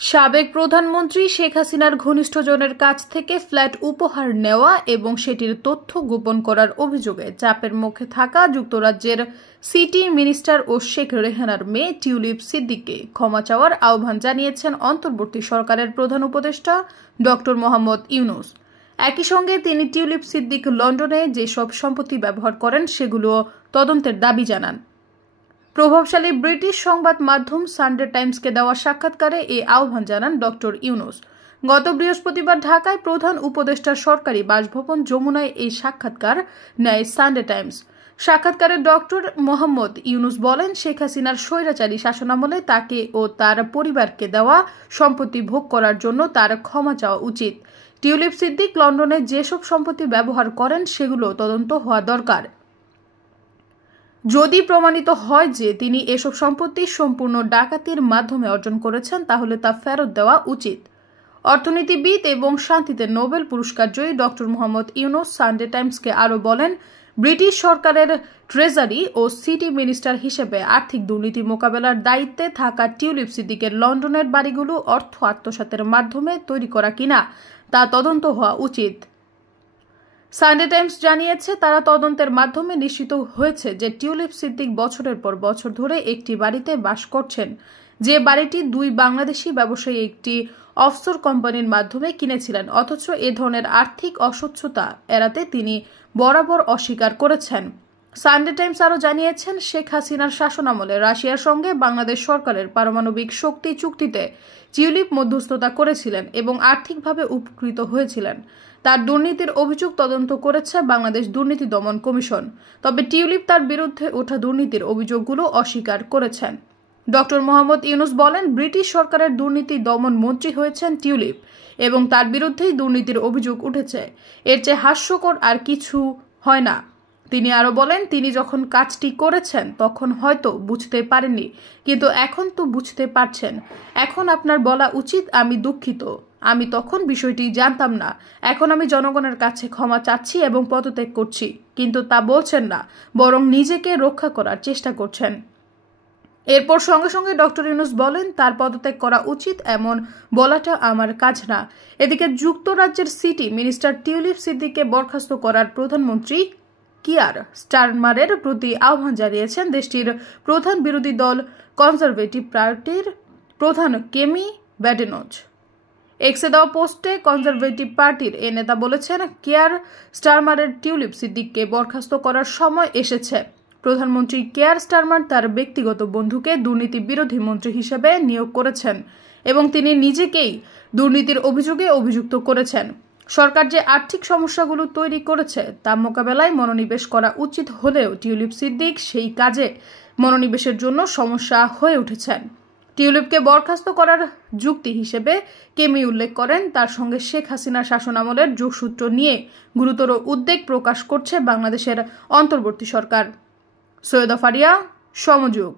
সাবেক প্রধানমন্ত্রী শেখ হাসিনার ঘনিষ্ঠজনের কাছ থেকে ফ্ল্যাট উপহার নেওয়া এবং সেটির তথ্য গোপন করার অভিযোগে চাপের মুখে থাকা যুক্তরাজ্যের সিটি মিনিস্টার ও শেখ রেহানার মেয়ে টিউলিপ সিদ্দিককে ক্ষমা চাওয়ার আহ্বান জানিয়েছেন অন্তর্বর্তী সরকারের প্রধান উপদেষ্টা ডক্টর মোহাম্মদ ইউনূস। একই সঙ্গে তিনি টিউলিপ সিদ্দিক লন্ডনে যেসব সম্পত্তি ব্যবহার করেন সেগুলো তদন্তের দাবি জানান। প্রভাবশালী ব্রিটিশ সংবাদ মাধ্যম সানডে টাইমসকে দেওয়া সাক্ষাৎকারে এই আহ্বান জানান ডক্টর ইউনূস। গত বৃহস্পতিবার ঢাকায় প্রধান উপদেষ্টার সরকারি বাসভবন যমুনায় এই সাক্ষাৎকার নেয় সানডে টাইমস। সাক্ষাৎকারে ডক্টর মোহাম্মদ ইউনূস বলেন, শেখ হাসিনার স্বৈরাচারী শাসনামলে তাকে ও তার পরিবারকে দেওয়া সম্পত্তি ভোগ করার জন্য তার ক্ষমা চাওয়া উচিত। টিউলিপ সিদ্দিক লন্ডনে যেসব সম্পত্তি ব্যবহার করেন সেগুলো তদন্ত হওয়া দরকার। যদি প্রমাণিত হয় যে তিনি এসব সম্পত্তি সম্পূর্ণ ডাকাতির মাধ্যমে অর্জন করেছেন তাহলে তা ফেরত দেওয়া উচিত। অর্থনীতিবিদ এবং শান্তিতে নোবেল পুরস্কার জয়ী ডক্টর মোহাম্মদ ইউনূস সানডে টাইমসকে আরও বলেন, ব্রিটিশ সরকারের ট্রেজারি ও সিটি মিনিস্টার হিসেবে আর্থিক দুর্নীতি মোকাবেলার দায়িত্বে থাকা টিউলিপ সিদ্দিকের লন্ডনের বাড়িগুলো অর্থ আত্মসাতের মাধ্যমে তৈরি করা কিনা তা তদন্ত হওয়া উচিত। সানডে টাইমস জানিয়েছে, তারা তদন্তের মাধ্যমে নিশ্চিত হয়েছে যে টিউলিপ সিদ্দিক বছরের পর বছর ধরে একটি বাড়িতে বাস করছেন, যে বাড়িটি দুই বাংলাদেশি ব্যবসায়ী একটি অফশোর কোম্পানির মাধ্যমে কিনেছিলেন, অথচ এ ধরনের আর্থিক অস্বচ্ছতা এড়াতে তিনি বরাবর অস্বীকার করেছেন। সানডে টাইমস আরও জানিয়েছেন, শেখ হাসিনার শাসনামলে রাশিয়ার সঙ্গে বাংলাদেশ সরকারের পারমাণবিক শক্তি চুক্তিতে টিউলিপ মধ্যস্থতা করেছিলেন এবং আর্থিকভাবে উপকৃত হয়েছিলেন। তার দুর্নীতির অভিযোগ তদন্ত করেছে বাংলাদেশ দুর্নীতি দমন কমিশন। তবে টিউলিপ তার বিরুদ্ধে ওঠা দুর্নীতির অভিযোগগুলো অস্বীকার করেছেন। ডক্টর মোহাম্মদ ইউনূস বলেন, ব্রিটিশ সরকারের দুর্নীতি দমন মন্ত্রী হয়েছেন টিউলিপ এবং তার বিরুদ্ধেই দুর্নীতির অভিযোগ উঠেছে। এর চেয়ে হাস্যকর আর কিছু হয় না। তিনি আরও বলেন, তিনি যখন কাজটি করেছেন তখন হয়তো বুঝতে পারেননি, কিন্তু এখন তো বুঝতে পারছেন। এখন আপনার বলা উচিত, আমি দুঃখিত, আমি তখন বিষয়টি জানতাম না। এখন আমি জনগণের কাছে ক্ষমা চাচ্ছি এবং পদত্যাগ করছি। কিন্তু তা বলছেন না, বরং নিজেকে রক্ষা করার চেষ্টা করছেন। এরপর সঙ্গে সঙ্গে ডক্টর ইউনূস বলেন, তার পদত্যাগ করা উচিত এমন বলাটা আমার কাজ না। এদিকে যুক্তরাজ্যের সিটি মিনিস্টার টিউলিপ সিদ্দিককে বরখাস্ত করার প্রধানমন্ত্রী কিয়ার স্টারমারের প্রতি আহ্বান জানিয়েছেন দেশটির প্রধান বিরোধী দল কনজারভেটিভ পার্টির প্রধান কেমি ব্যাডেনজ। এক্সে দেওয়া পোস্টে কনজারভেটিভ পার্টির এ নেতা বলেছেন, কিয়ার স্টারমারের টিউলিপ সিদ্দিককে বরখাস্ত করার সময় এসেছে। প্রধানমন্ত্রী কিয়ার স্টারমার তার ব্যক্তিগত বন্ধুকে দুর্নীতি বিরোধী মন্ত্রী হিসেবে নিয়োগ করেছেন এবং তিনি নিজেকেই দুর্নীতির অভিযোগে অভিযুক্ত করেছেন। সরকার যে আর্থিক সমস্যাগুলো তৈরি করেছে তা মোকাবেলায় মনোনিবেশ করা উচিত হলেও টিউলিপ সিদ্দিক সেই কাজে মনোনিবেশের জন্য সমস্যা হয়ে উঠেছেন। টিউলিপকে বরখাস্ত করার যুক্তি হিসেবে কেমি উল্লেখ করেন, তার সঙ্গে শেখ হাসিনার শাসনামলের যোগসূত্র নিয়ে গুরুতর উদ্বেগ প্রকাশ করছে বাংলাদেশের অন্তর্বর্তী সরকার। সৈয়দা ফারিয়া, সমযোগ।